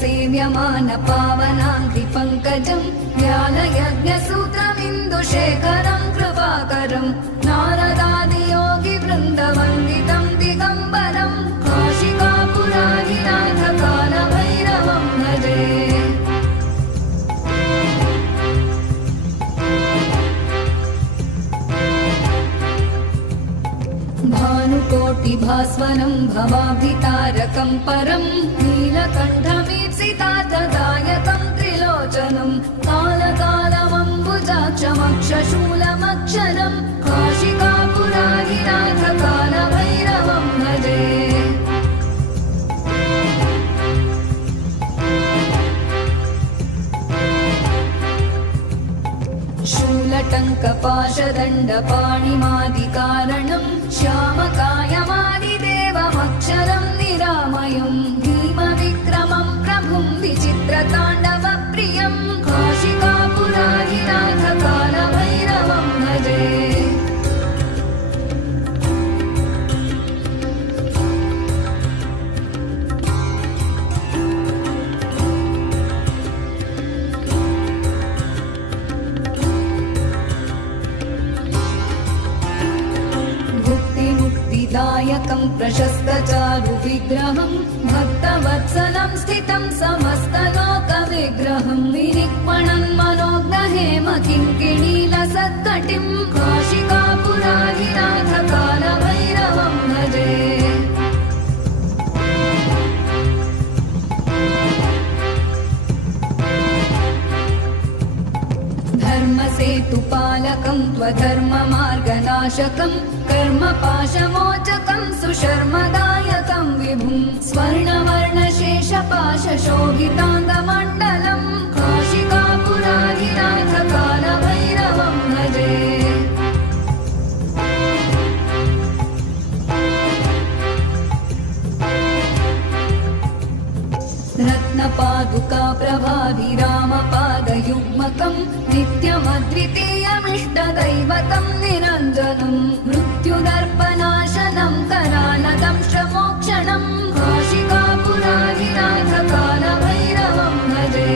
सेव्यमान पावनाङ्घ्रि पङ्कजं ज्ञानयज्ञसूत्रमिन्दुशेखरं कृपाकरं नारदादियोगि वृन्दवन्दितं दिगम्बरं काशिकापुराधिनाथ कालभैरवं भजे। भानुकोटिभास्वनं भवाभितारकं परं नीलकण्ठमीप्सितार्थदायकं त्रिलोचनं कालकालमम्बुजाक्षमक्षशूलमक्षरं काशिकापुराधिनाथ कालभैरवं भजे। शूलटङ्कपाशदण्डपाणिमादिकारणं श्यामकायमादिदेवमक्षरं निरामयं भीमविक्रमं प्रभुं विचित्रताण्डवप्रियं काशिकापुराधिनाथ कालभैरवं भजे। दायकं प्रशस्तचारुविग्रहं भक्तवत्सलं स्थितं समस्तलोकविग्रहं विनिक्मणं मनोज्ञहेम किङ्किणीलसत्कटिं काशिकापुराधिनाथ कालभैरवं भजे। धर्मसेतुपालकं त्वधर्ममार्गनाशकं कर्मपाशमोचकं सुशर्मदायकं विभुं स्वर्णवर्णशेषपाशशोभिताङ्गमण्डलं काशिकापुराधिनाथ कालभैरवं भजे। रत्नपादुका प्रभाभिरामपादयुग्मकं नित्यमद्वितीयमिष्टदैवतं निरञ्जनं मृत्युदर्पनाशनं करालदंशमोक्षणं काशिकापुराधिनाथ कालभैरवं भजे।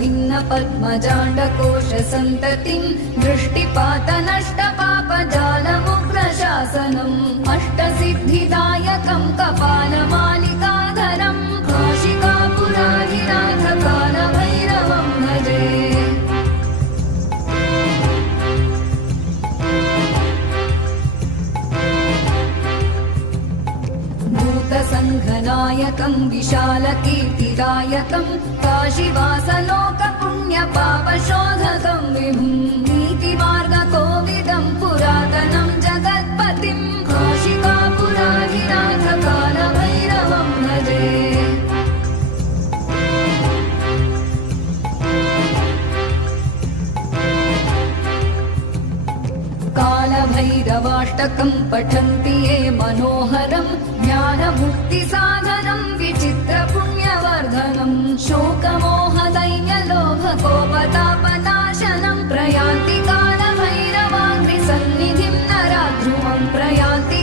भिन्न पद्मजाण्डकोशसन्ततिं दृष्टिपातनष्टपापजालमुग्रशासनम् अष्टसिद्धिदायकं कपालमालिकाधरं काशिकापुराधिनाथ कालभैरवं भजे। भूतसङ्घनायकं विशालकीर्तिदायकं काशीवासलोकपुण्यपापशोधकं विभुं नीतिमार्गकोविदं पुरातनं जगत्पतिं काशिकापुराधिनाथ कालभैरवं भजे। कालभैरवाष्टकं पठन्ति ये मनोहरं ज्ञानमुक्तिसाधनं विचित्रपुण्यवर्धनं शोकमोहदैन्यलोभकोपतापनाशनं प्रयान्ति कालभैरवाङ्घ्रिसन्निधिं नराध्रुवं प्रयान्ति